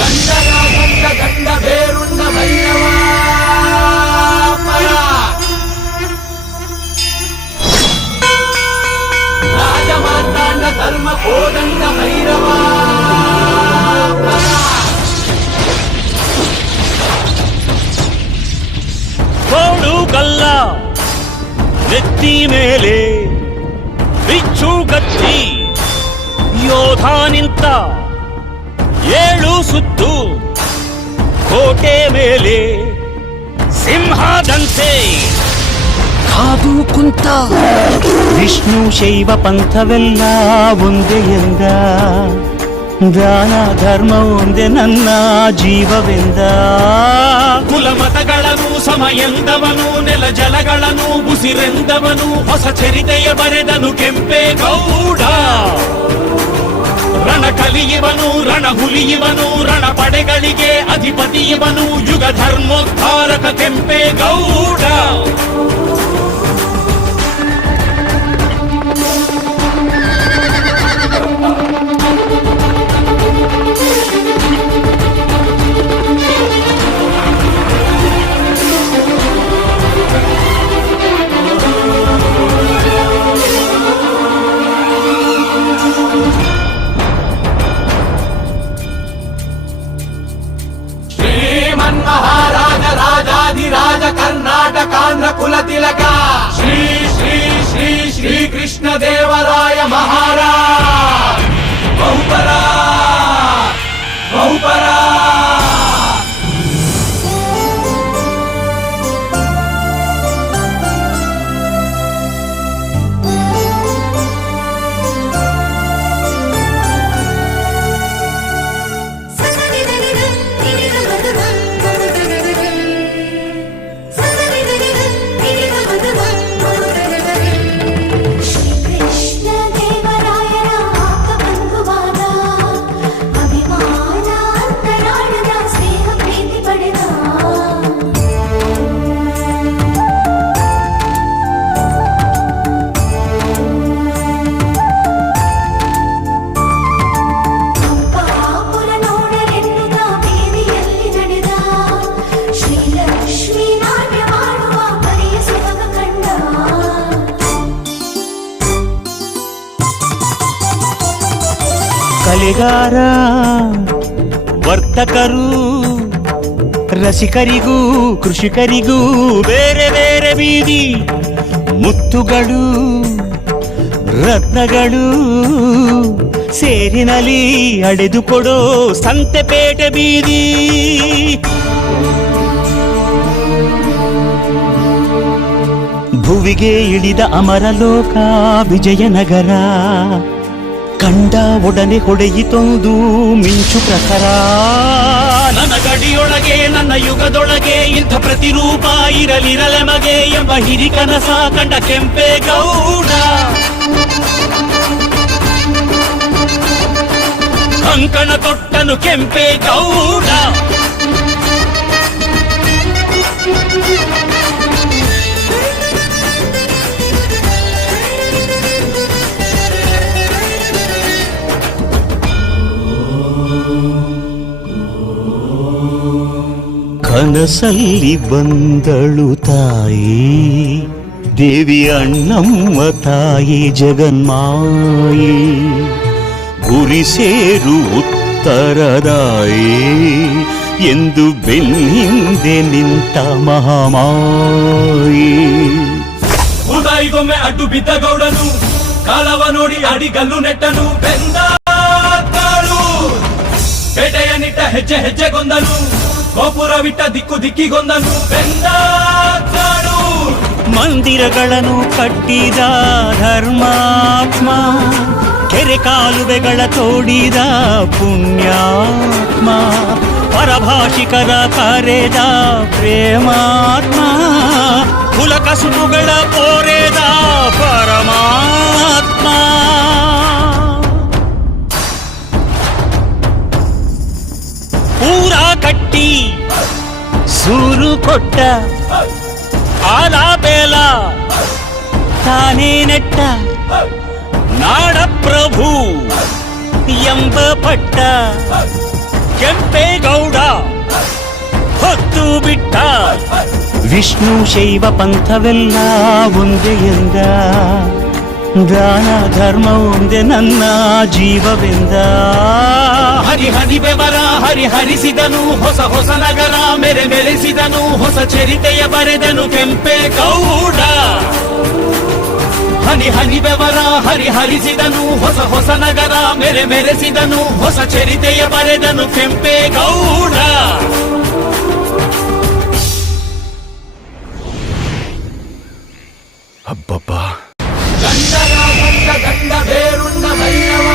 ಗಂಡ ಬೇರುಣ್ಣ ಭೈರವ ರಾಜಮಾರ್ತಾಂಡ ಧರ್ಮ ಕೋದಂಡ ಭೈರವ ಕೋಡು ಗಲ್ಲ ನೆತ್ತಿ ಮೇಲೆ ಬಿಚ್ಚು ಗತ್ತಿ ಯೋಧ ನಿಂತ ಏಳು ಸುತ್ತು ಕೋಟೆ ಮೇಲೆ ಸಿಂಹದಂತೆ ಕಾದು ಕುಂತ ವಿಷ್ಣು ಶೈವ ಪಂಥವೆಲ್ಲ ಒಂದೇ ಎಂದ ದಾನ ಧರ್ಮ ಒಂದೇ ನನ್ನ ಜೀವವೆಂದ ಕುಲಮತಗಳನ್ನು ಸಮ ಎಂದವನು ನೆಲ ಜಲಗಳನ್ನು ಉಸಿರೆಂದವನು ಹೊಸ ಚರಿತೆಯ ಬರೆದನು ಕೆಂಪೇಗೌಡ ರಣ ಕಲಿಯುವನು ರಣ ಹುಲಿಯುವನು ರಣ ಪಡೆಗಳಿಗೆ ಅಧಿಪತಿಯುವನು ಯುಗ ಧರ್ಮೋದ್ಧಾರಕ ಕೆಂಪೇಗೌಡ ಮಹಾರಾಜ ರಾಜಾಧಿರಾಜ ಕರ್ನಾಟಕಾಂಧ್ರ ಕುಲ ತಿಲಕ ಶ್ರೀ ಶ್ರೀ ಶ್ರೀ ಶ್ರೀ ಕೃಷ್ಣ ದೇವರಾಯ ಮಹಾರಾಜ ಬಹುಪರ ಬಹುಪರ ಕಲೆಗಾರ ವರ್ತಕರು ರಸಿಕರಿಗೂ ಕೃಷಿಕರಿಗೂ ಬೇರೆ ಬೇರೆ ಬೀದಿ ಮುತ್ತುಗಳು ರತ್ನಗಳು ಸೇರಿನಲ್ಲಿ ಅಡೆದುಕೊಡೋ ಸಂತೆಪೇಟೆ ಬೀದಿ ಭುವಿಗೆ ಇಳಿದ ಅಮರಲೋಕ ವಿಜಯನಗರ ಕಂಡ ಒಡನೆ ಹೊಡೆಯಿತೊಂದು ಮಿಂಚು ಪ್ರಖರ ನನ್ನ ಗಡಿಯೊಳಗೆ ನನ್ನ ಯುಗದೊಳಗೆ ಇಂಥ ಪ್ರತಿರೂಪ ಇರಲಿರಲೆಮಗೆ ಎಂಬ ಹಿರಿಕನಸ ಕಂಡ ಕೆಂಪೇಗೌಡ ಕಂಕಣ ತೊಟ್ಟನು ಕೆಂಪೇಗೌಡ ಕನಸಲ್ಲಿ ಬಂದಳು ತಾಯಿ ದೇವಿ ಅಣ್ಣಮ್ಮ ತಾಯಿ ಜಗನ್ಮಾಯಿ ಗುರಿ ಸೇರು ಉತ್ತರದಾಯಿ ಎಂದು ಬೆನ್ನಿಂದೆ ನಿಂತ ಮಹಾಮಾಯಿ ಉದಾಯಿಗೊಮ್ಮೆ ಅಡ್ಡು ಬಿದ್ದ ಗೌಡನು ಕಾಲವ ನೋಡಿ ಅಡಿಗಲ್ಲು ನೆಟ್ಟನು ಬೆಂದ ಪೇಟೆಯ ನಿಟ್ಟ ಹೆಜ್ಜೆ ಹೆಜ್ಜೆಗೊಂದನು ಗೋಪುರವಿಟ್ಟ ದಿಕ್ಕು ದಿಕ್ಕಿಗೊಂದನು ಬೆಂದಾಡು ಮಂದಿರಗಳನ್ನು ಕಟ್ಟಿದ ಧರ್ಮಾತ್ಮ ಕೆರೆ ಕಾಲುವೆಗಳ ತೋಡಿದ ಪುಣ್ಯಾತ್ಮ ಪರಭಾಷಿಕರ ಕರೆದ ಪ್ರೇಮಾತ್ಮ ಕುಲಕಸುಬುಗಳ ಪೋರೆದ ಪರಮಾತ್ಮ ಪೂರ ಕಟ್ಟಿ ಸೂರು ಕೊಟ್ಟ ಆಲ ಬೇಲ ತಾನೇ ನೆಟ್ಟ ನಾಡ ಪ್ರಭು ಎಂಬ ಪಟ್ಟ ಕೆಂಪೇಗೌಡ ಹೊತ್ತು ಬಿಟ್ಟ ವಿಷ್ಣು ಶೈವ ಪಂಥವೆಲ್ಲ ಒಂದೇ ಎಂದ ದಾನ ಧರ್ಮ ಒಂದೇ ನನ್ನ ಜೀವವೆಂದ ಹರಿ ಹರಿ ಬೆವರ ಹರಿಸಿದನು ಹೊಸ ಹೊಸ ನಗರ ಮೆರೆಸಿದನು ಹೊಸ ಚರಿತೆಯ ಬರೆದನು ಕೆಂಪೇಗೌಡ ಹನಿ ಹನಿ ಬೆವರ ಹರಿಸಿದನು ಹೊಸ ಹೊಸ ನಗರ ಮೆರೆಸಿದನು ಹೊಸ ಚರಿತೆಯ ಬರೆದನು ಕೆಂಪೇಗೌಡ ಅಬ್ಬಬ್ಬ ಗಂಡ ಬೇರುಣ್ಣ ಭೈರವ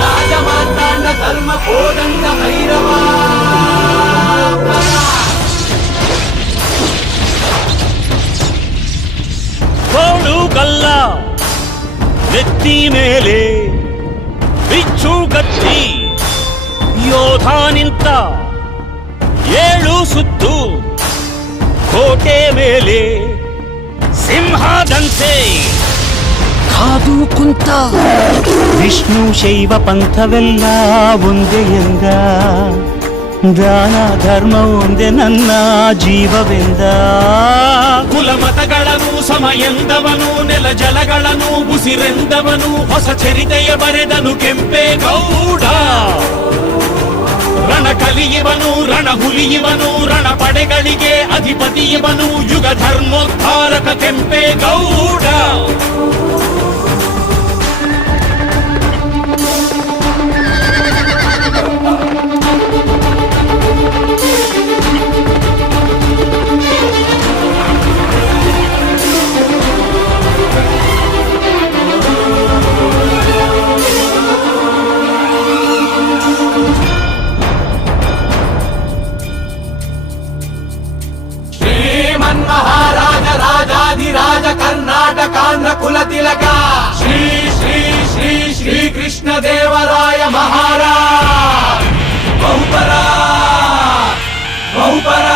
ರಾಜಮಾರ್ತಾಂಡ ಧರ್ಮ ಕೋದಂಡ ಭೈರವ ಕೋಡು ಕಲ್ಲ ನೆತ್ತಿ ಮೇಲೆ ಬಿಚ್ಚು ಗತ್ತಿ ಯೋಧ ನಿಂತ ಏಳು ಸುತ್ತು ಕೋಟೆ ಮೇಲೆ ಸಿಂಹದಂತೆ ಕಾದು ಕುಂತ ವಿಷ್ಣು ಶೈವ ಪಂಥವೆಲ್ಲ ಒಂದೇ ಎಂದ ದಾನ ಧರ್ಮ ಒಂದೇ ನನ್ನ ಜೀವವೆಂದ ಕುಲ ಮತಗಳನ್ನು ಸಮ ಎಂದವನು ನೆಲ ಜಲಗಳನ್ನು ಉಸಿರೆಂದವನು ಹೊಸ ಚರಿತೆಯ ಬರೆದನು ಕೆಂಪೇಗೌಡ ರಣ ಕಲಿಯುವನು ರಣ ಹುಲಿಯುವನು ರಣ ಪಡೆಗಳಿಗೆ ಅಧಿಪತಿಯುವನು ಯುಗ ಧರ್ಮೋದ್ಧಾರಕ ಕೆಂಪೇಗೌಡ ಮಹಾರಾಜ ರಾಜಾಧಿರಾಜ ಕರ್ನಾಟಕಾಂಧ್ರ ಕುಲ ತಿಲಕ ಶ್ರೀ ಶ್ರೀ ಶ್ರೀ ಶ್ರೀ ಕೃಷ್ಣ ದೇವರಾಯ ಮಹಾರಾಜ್ ಬಹುಪರ ಬಹುಪರ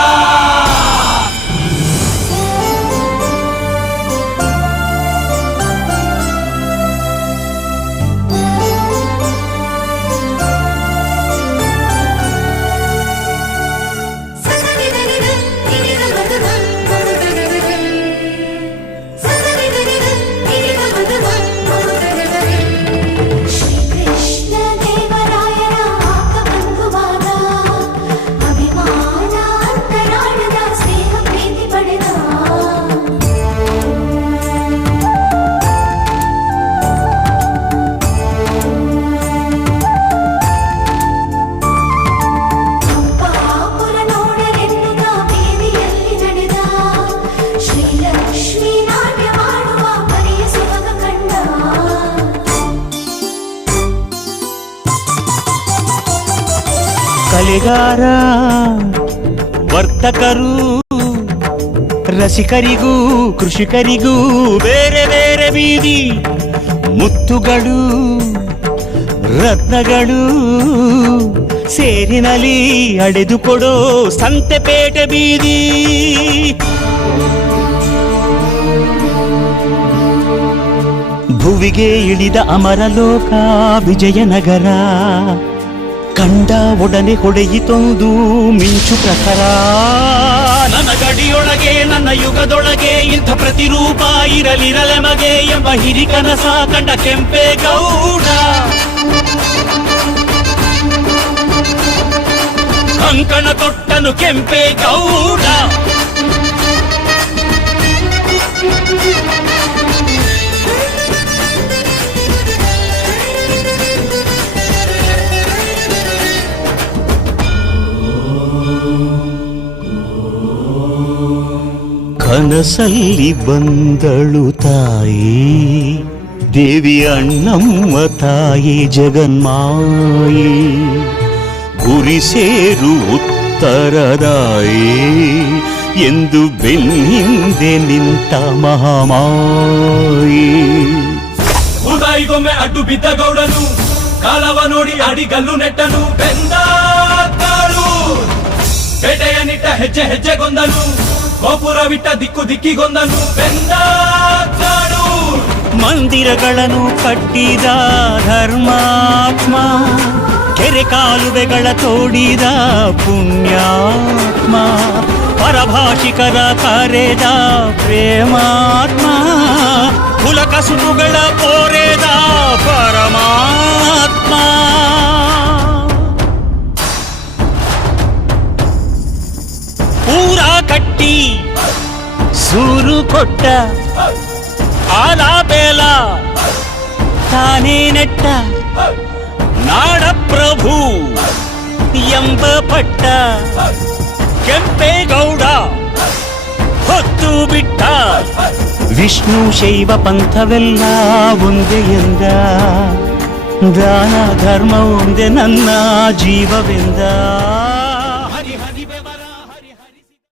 ಕಲೆಗಾರ ವರ್ತಕರು ರಸಿಕರಿಗೂ ಕೃಷಿಕರಿಗೂ ಬೇರೆ ಬೇರೆ ಬೀದಿ ಮುತ್ತುಗಳು ರತ್ನಗಳು ಸೇರಿನಲ್ಲಿ ಅಡೆದುಕೊಡೋ ಸಂತೆಪೇಟೆ ಬೀದಿ ಭುವಿಗೆ ಇಳಿದ ಅಮರಲೋಕ ವಿಜಯನಗರ ಕಂಡ ಒಡನೆ ಹೊಡೆಯಿತೊಂದು ಮಿಂಚು ಪ್ರಖರ ನನ್ನ ಗಡಿಯೊಳಗೆ ನನ್ನ ಯುಗದೊಳಗೆ ಇಂಥ ಪ್ರತಿರೂಪ ಇರಲಿರಲೆಮಗೆ ಎಂಬ ಹಿರಿಕನಸ ಕಂಡ ಕೆಂಪೇಗೌಡ ಕಂಕಣ ತೊಟ್ಟನು ಕೆಂಪೇಗೌಡ ಕನಸಲ್ಲಿ ಬಂದಳು ತಾಯಿ ದೇವಿ ಅಣ್ಣಮ್ಮ ತಾಯಿ ಜಗನ್ಮಾಯಿ ಗುರಿ ಸೇರು ಉತ್ತರದಾಯಿ ಎಂದು ಬೆನ್ನಿಂದೆ ನಿಂತ ಮಹಾಮಾಯಿ ಉದಾಯಿಗೊಮ್ಮೆ ಅಡ್ಡು ಬಿದ್ದ ಗೌಡನು ಕಾಲವ ನೋಡಿ ಅಡಿಗಲ್ಲು ನೆಟ್ಟನು ಬೆಂದ ಕಾಳು ಬೇಟೆಯ ನಿಟ್ಟ ಹೆಜ್ಜೆ ಹೆಜ್ಜೆಗೊಂದನು ಗೋಪುರವಿಟ್ಟ ದಿಕ್ಕು ದಿಕ್ಕಿಗೊಂದನು ಬೆಂದ ಕಾಡು ಮಂದಿರಗಳನ್ನು ಕಟ್ಟಿದ ಧರ್ಮಾತ್ಮ, ಕೆರೆ ಕಾಲುವೆಗಳ ತೋಡಿದ ಪುಣ್ಯಾತ್ಮ, ಪರಭಾಷಿಕರ ಕರೆದ ಪ್ರೇಮಾತ್ಮ, ಕುಲಕಸುಬುಗಳ ಕೋರೆದ ಪರಮಾತ್ಮ. ಊರ ಕಟ್ಟಿ ಸೂರು ಕೊಟ್ಟ ಆಲಾಬೇಲ ತಾನೇ ನೆಟ್ಟ ನಾಡಪ್ರಭು ಎಂಬ ಪಟ್ಟ ಕೆಂಪೇಗೌಡ ಹೊತ್ತು ಬಿಟ್ಟ. ವಿಷ್ಣು ಶೈವ ಪಂಥವೆಲ್ಲ ಒಂದೇ ಎಂದ, ದಾನ ಧರ್ಮ ಒಂದೇ ನನ್ನ ಜೀವವೆಂದ.